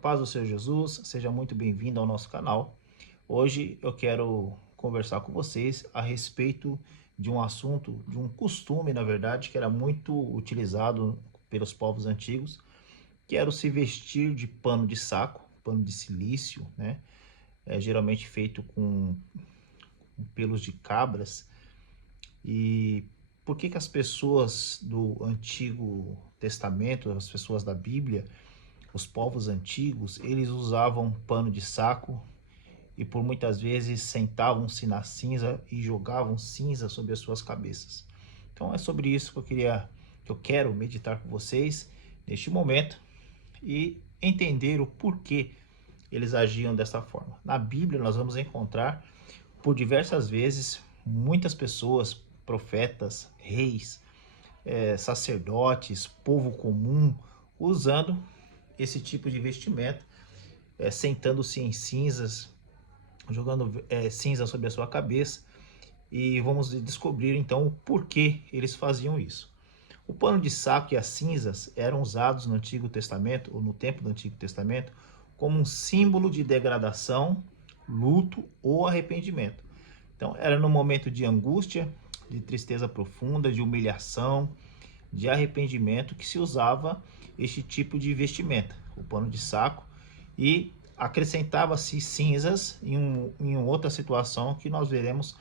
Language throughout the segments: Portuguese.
paz do Senhor Jesus, seja muito bem-vindo ao nosso canal. Hoje eu quero conversar com vocês a respeito de um assunto, de um costume, na verdade, que era muito utilizado pelos povos antigos, que era o se vestir de pano de saco, pano de silício, né? Geralmente feito com pelos de cabras. E por que que as pessoas do Antigo Testamento, as pessoas da Bíblia, os povos antigos, eles usavam pano de saco e por muitas vezes sentavam-se na cinza e jogavam cinza sobre as suas cabeças. Então é sobre isso que eu quero meditar com vocês neste momento e entender o porquê eles agiam dessa forma. Na Bíblia nós vamos encontrar por diversas vezes muitas pessoas, profetas, reis, sacerdotes, povo comum, usando esse tipo de vestimenta, sentando-se em cinzas, jogando cinza sobre a sua cabeça, e vamos descobrir então o porquê eles faziam isso. O pano de saco e as cinzas eram usados no Antigo Testamento, ou no tempo do Antigo Testamento, como um símbolo de degradação, luto ou arrependimento. Então era no momento de angústia, de tristeza profunda, de humilhação, de arrependimento que se usava este tipo de vestimenta, o pano de saco, e acrescentava-se cinzas em outra situação que nós veremos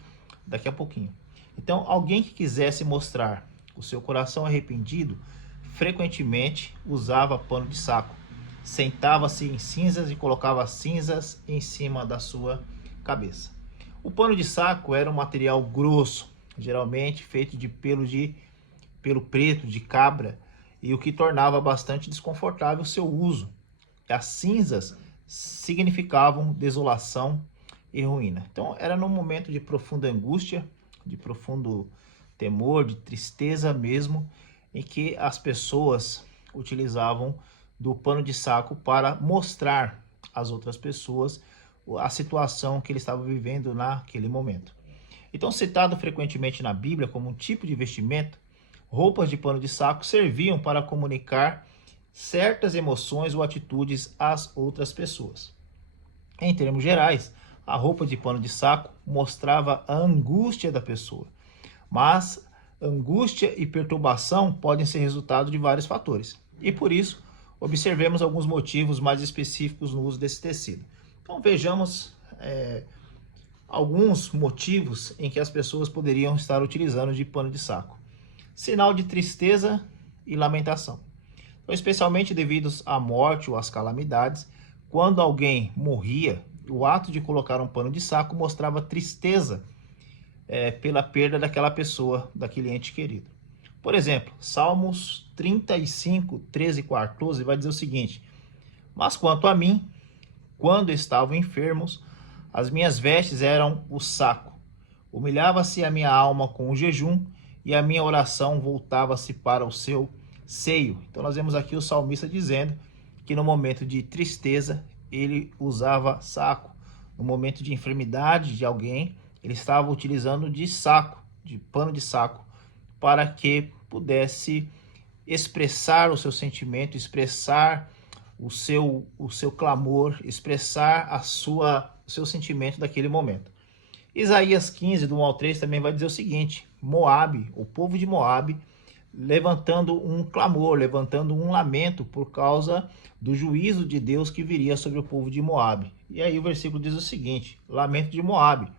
daqui a pouquinho. Então, alguém que quisesse mostrar o seu coração arrependido, frequentemente usava pano de saco, sentava-se em cinzas e colocava cinzas em cima da sua cabeça. O pano de saco era um material grosso, geralmente feito de pelo preto de cabra, e o que tornava bastante desconfortável o seu uso. As cinzas significavam desolação e ruína. Então era num momento de profunda angústia, de profundo temor, de tristeza mesmo, em que as pessoas utilizavam do pano de saco para mostrar às outras pessoas a situação que eles estavam vivendo naquele momento. Então, citado frequentemente na Bíblia como um tipo de vestimento, roupas de pano de saco serviam para comunicar certas emoções ou atitudes às outras pessoas. Em termos gerais, a roupa de pano de saco mostrava a angústia da pessoa, mas angústia e perturbação podem ser resultado de vários fatores. E por isso, observemos alguns motivos mais específicos no uso desse tecido. Então vejamos alguns motivos em que as pessoas poderiam estar utilizando de pano de saco. Sinal de tristeza e lamentação. Então, especialmente devido à morte ou às calamidades, quando alguém morria, o ato de colocar um pano de saco mostrava tristeza pela perda daquela pessoa, daquele ente querido. Por exemplo, Salmos 35, 13 e 14 vai dizer o seguinte: mas quanto a mim, quando estavam enfermos, as minhas vestes eram o saco. Humilhava-se a minha alma com o jejum, e a minha oração voltava-se para o seu seio. Então nós vemos aqui o salmista dizendo que no momento de tristeza ele usava saco. No momento de enfermidade de alguém, ele estava utilizando de saco, de pano de saco, para que pudesse expressar o seu sentimento, expressar o seu clamor, expressar o seu sentimento daquele momento. Isaías 15, do 1 ao 3, também vai dizer o seguinte: Moabe, o povo de Moabe, levantando um clamor, levantando um lamento por causa do juízo de Deus que viria sobre o povo de Moabe. E aí o versículo diz o seguinte: lamento de Moabe,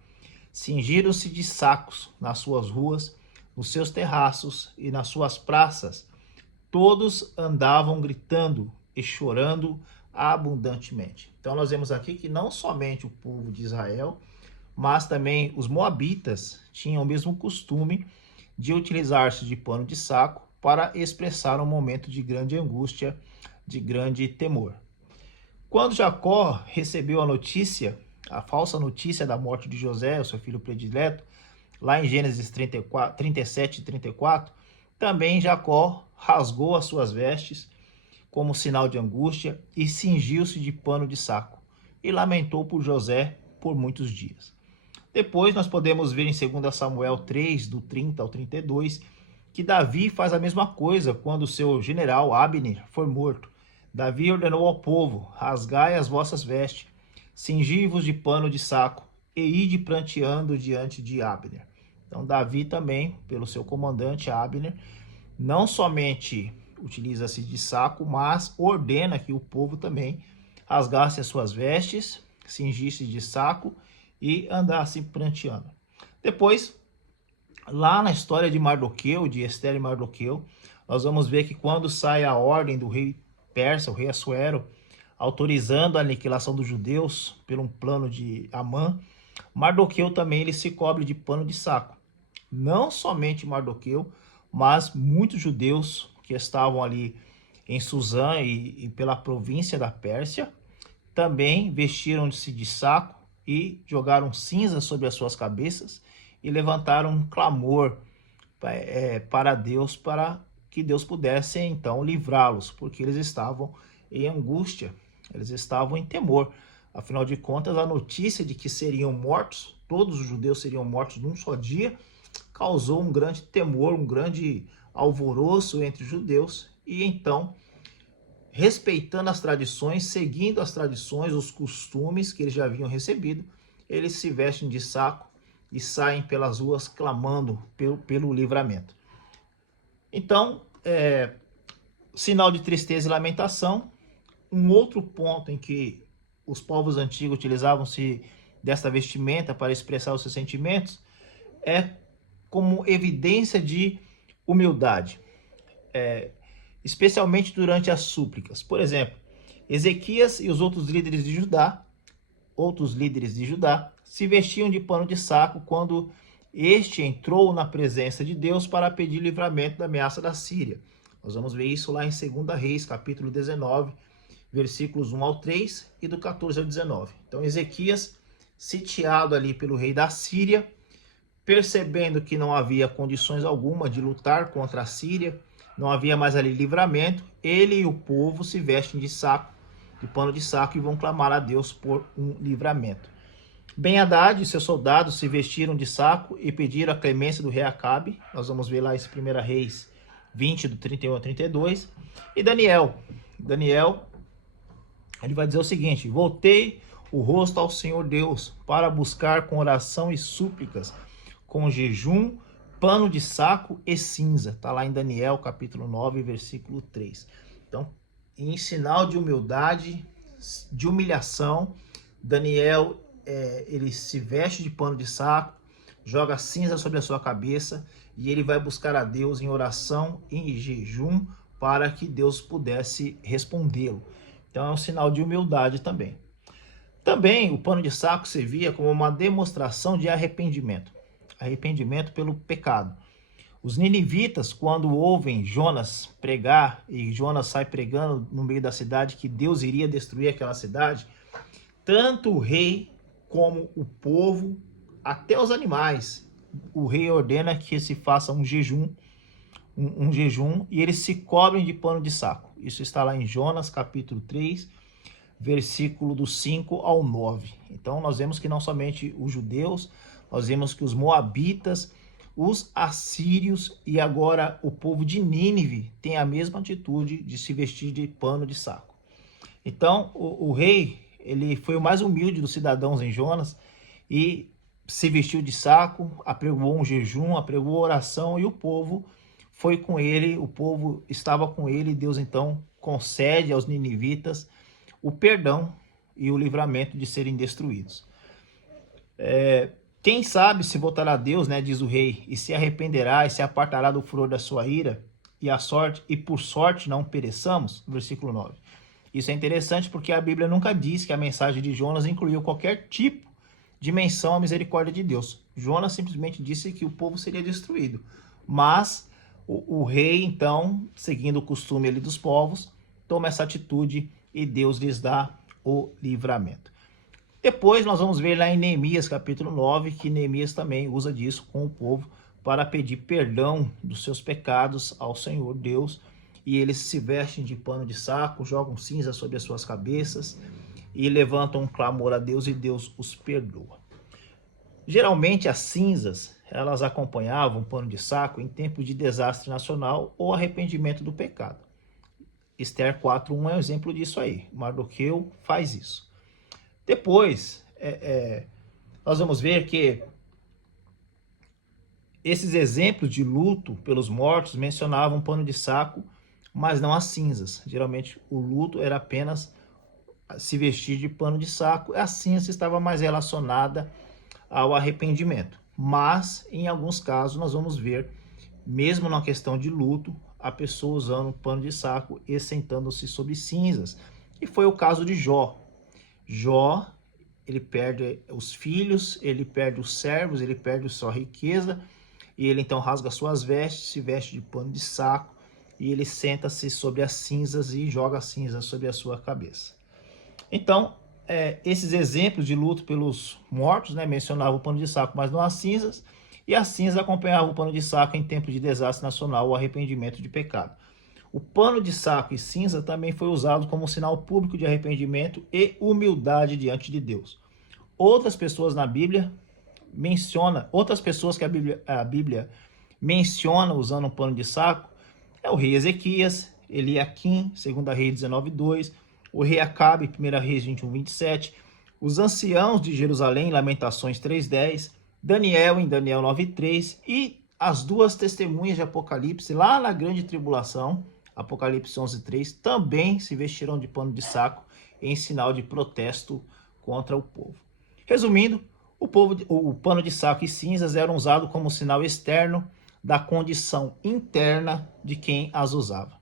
cingiram-se de sacos nas suas ruas, nos seus terraços e nas suas praças. Todos andavam gritando e chorando abundantemente. Então nós vemos aqui que não somente o povo de Israel, mas também os moabitas tinham o mesmo costume de utilizar-se de pano de saco para expressar um momento de grande angústia, de grande temor. Quando Jacó recebeu a notícia, a falsa notícia da morte de José, o seu filho predileto, lá em Gênesis 37 e 34, também Jacó rasgou as suas vestes como sinal de angústia e cingiu-se de pano de saco e lamentou por José por muitos dias. Depois nós podemos ver em 2 Samuel 3, do 30 ao 32, que Davi faz a mesma coisa quando seu general Abner foi morto. Davi ordenou ao povo: rasgai as vossas vestes, cingi-vos de pano de saco, e ide pranteando diante de Abner. Então Davi também, pelo seu comandante Abner, não somente utiliza-se de saco, mas ordena que o povo também rasgasse as suas vestes, cingisse de saco e andasse pranteando. Depois, lá na história de Mardoqueu, de Esther e Mardoqueu, nós vamos ver que quando sai a ordem do rei persa, o rei Assuero, autorizando a aniquilação dos judeus pelo um plano de Amã, Mardoqueu também ele se cobre de pano de saco. Não somente Mardoqueu, mas muitos judeus que estavam ali em Suzã e pela província da Pérsia, também vestiram-se de saco e jogaram cinzas sobre as suas cabeças e levantaram um clamor para Deus, para que Deus pudesse então livrá-los, porque eles estavam em angústia, eles estavam em temor. Afinal de contas, a notícia de que seriam mortos, todos os judeus seriam mortos num só dia, causou um grande temor, um grande alvoroço entre os judeus. E então, respeitando as tradições, seguindo as tradições, os costumes que eles já haviam recebido, eles se vestem de saco e saem pelas ruas clamando pelo livramento. Então, sinal de tristeza e lamentação. Um outro ponto em que os povos antigos utilizavam-se desta vestimenta para expressar os seus sentimentos é como evidência de humildade, especialmente durante as súplicas. Por exemplo, Ezequias e os outros líderes de Judá se vestiam de pano de saco quando este entrou na presença de Deus para pedir livramento da ameaça da Síria. Nós vamos ver isso lá em 2 Reis, capítulo 19, versículos 1 ao 3 e do 14 ao 19. Então Ezequias, sitiado ali pelo rei da Síria, percebendo que não havia condições alguma de lutar contra a Síria, não havia mais ali livramento, ele e o povo se vestem de saco, de pano de saco, e vão clamar a Deus por um livramento. Ben-Hadad e seus soldados se vestiram de saco e pediram a clemência do rei Acabe. Nós vamos ver lá em 1 Reis 20, do 31 ao 32. E Daniel, ele vai dizer o seguinte: voltei o rosto ao Senhor Deus para buscar com oração e súplicas, com jejum, pano de saco e cinza. Está lá em Daniel, capítulo 9, versículo 3. Então, em sinal de humildade, de humilhação, Daniel, ele se veste de pano de saco, joga cinza sobre a sua cabeça e ele vai buscar a Deus em oração e em jejum para que Deus pudesse respondê-lo. Então é um sinal de humildade também. Também o pano de saco servia como uma demonstração de arrependimento pelo pecado. Os ninivitas, quando ouvem Jonas pregar, e Jonas sai pregando no meio da cidade que Deus iria destruir aquela cidade, tanto o rei como o povo, até os animais, o rei ordena que se faça um jejum, e eles se cobrem de pano de saco. Isso está lá em Jonas, capítulo 3, versículo do 5 ao 9. Então nós vemos que não somente os judeus, nós vemos que os moabitas, os assírios e agora o povo de Nínive tem a mesma atitude de se vestir de pano de saco. Então o rei, ele foi o mais humilde dos cidadãos em Jonas e se vestiu de saco, apregou um jejum, apregou oração, e o povo foi com ele, o povo estava com ele, e Deus então concede aos ninivitas o perdão e o livramento de serem destruídos. Quem sabe se voltará a Deus, né, diz o rei, e se arrependerá e se apartará do furor da sua ira, e por sorte não pereçamos? Versículo 9. Isso é interessante porque a Bíblia nunca diz que a mensagem de Jonas incluiu qualquer tipo de menção à misericórdia de Deus. Jonas simplesmente disse que o povo seria destruído. Mas o rei, então, seguindo o costume ali dos povos, toma essa atitude e Deus lhes dá o livramento. Depois nós vamos ver lá em Neemias capítulo 9, que Neemias também usa disso com o povo para pedir perdão dos seus pecados ao Senhor Deus, e eles se vestem de pano de saco, jogam cinza sobre as suas cabeças e levantam um clamor a Deus, e Deus os perdoa. Geralmente as cinzas, elas acompanhavam o pano de saco em tempos de desastre nacional ou arrependimento do pecado. Esther 4:1 é um exemplo disso aí. Mardoqueu faz isso. Depois, nós vamos ver que esses exemplos de luto pelos mortos mencionavam pano de saco, mas não as cinzas. Geralmente o luto era apenas se vestir de pano de saco, a cinza estava mais relacionada ao arrependimento. Mas, em alguns casos, nós vamos ver, mesmo na questão de luto, a pessoa usando pano de saco e sentando-se sobre cinzas. E foi o caso de Jó. Jó, ele perde os filhos, ele perde os servos, ele perde sua riqueza, e ele então rasga suas vestes, se veste de pano de saco, e ele senta-se sobre as cinzas e joga cinzas sobre a sua cabeça. Então, esses exemplos de luto pelos mortos, mencionavam o pano de saco, mas não as cinzas, e as cinzas acompanhavam o pano de saco em tempo de desastre nacional ou arrependimento de pecado. O pano de saco e cinza também foi usado como sinal público de arrependimento e humildade diante de Deus. Outras pessoas na Bíblia outras pessoas que a Bíblia menciona usando um pano de saco é o rei Ezequias, Eliaquim, 2 Reis 19:2, o rei Acabe, 1 Reis 21:27, os anciãos de Jerusalém, Lamentações 3:10, Daniel em Daniel 9:3 e as duas testemunhas de Apocalipse lá na grande tribulação, Apocalipse 11:3, também se vestiram de pano de saco em sinal de protesto contra o povo. Resumindo, o pano de saco e cinzas eram usados como sinal externo da condição interna de quem as usava.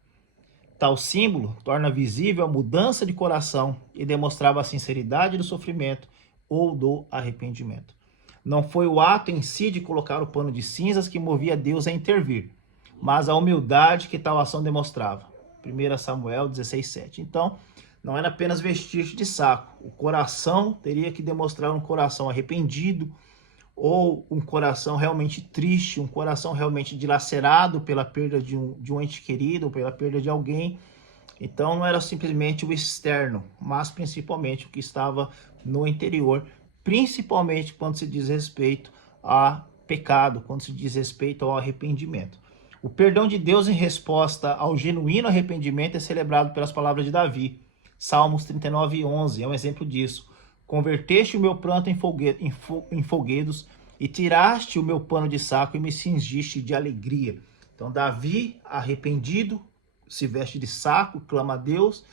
Tal símbolo torna visível a mudança de coração e demonstrava a sinceridade do sofrimento ou do arrependimento. Não foi o ato em si de colocar o pano de cinzas que movia Deus a intervir, mas a humildade que tal ação demonstrava. 1 Samuel 16:7. Então, não era apenas vestir-se de saco. O coração teria que demonstrar um coração arrependido ou um coração realmente triste, um coração realmente dilacerado pela perda de um ente querido, ou pela perda de alguém. Então não era simplesmente o externo, mas principalmente o que estava no interior, principalmente quando se diz respeito a pecado, quando se diz respeito ao arrependimento. O perdão de Deus em resposta ao genuíno arrependimento é celebrado pelas palavras de Davi. Salmos 39:11 é um exemplo disso. Converteste o meu pranto em folguedos e tiraste o meu pano de saco e me cingiste de alegria. Então Davi, arrependido, se veste de saco, clama a Deus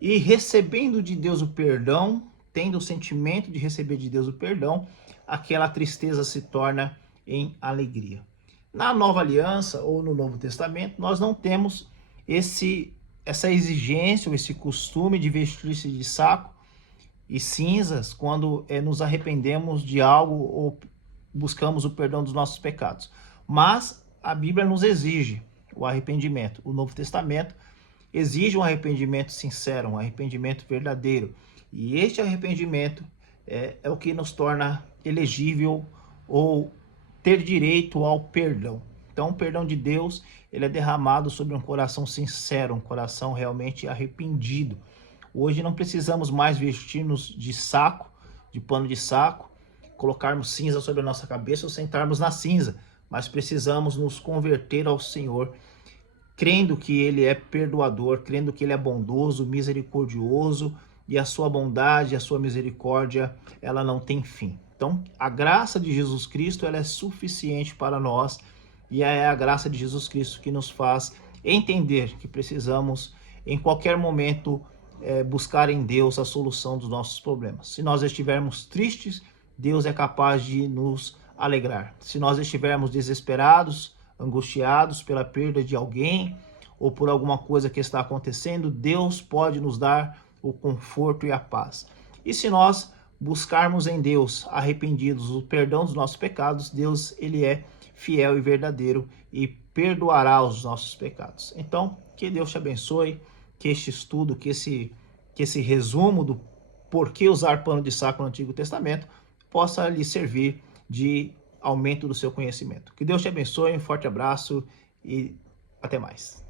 e recebendo de Deus o perdão, tendo o sentimento de receber de Deus o perdão, aquela tristeza se torna em alegria. Na Nova Aliança ou no Novo Testamento, nós não temos essa exigência ou esse costume de vestir-se de saco e cinzas quando nos arrependemos de algo ou buscamos o perdão dos nossos pecados. Mas a Bíblia nos exige o arrependimento. O Novo Testamento exige um arrependimento sincero, um arrependimento verdadeiro. E este arrependimento é o que nos torna elegível ou ter direito ao perdão. Então, o perdão de Deus, ele é derramado sobre um coração sincero, um coração realmente arrependido. Hoje não precisamos mais vestir-nos de saco, de pano de saco, colocarmos cinza sobre a nossa cabeça ou sentarmos na cinza, mas precisamos nos converter ao Senhor, crendo que Ele é perdoador, crendo que Ele é bondoso, misericordioso, e a sua bondade, a sua misericórdia, ela não tem fim. Então, a graça de Jesus Cristo, ela é suficiente para nós, e é a graça de Jesus Cristo que nos faz entender que precisamos, em qualquer momento, buscar em Deus a solução dos nossos problemas. Se nós estivermos tristes, Deus é capaz de nos alegrar. Se nós estivermos desesperados, angustiados pela perda de alguém ou por alguma coisa que está acontecendo, Deus pode nos dar o conforto e a paz. E se nós buscarmos em Deus, arrependidos, o perdão dos nossos pecados, Deus, ele é fiel e verdadeiro e perdoará os nossos pecados. Então, que Deus te abençoe, que este estudo, que esse resumo do porquê usar pano de saco no Antigo Testamento possa lhe servir de aumento do seu conhecimento. Que Deus te abençoe, um forte abraço e até mais.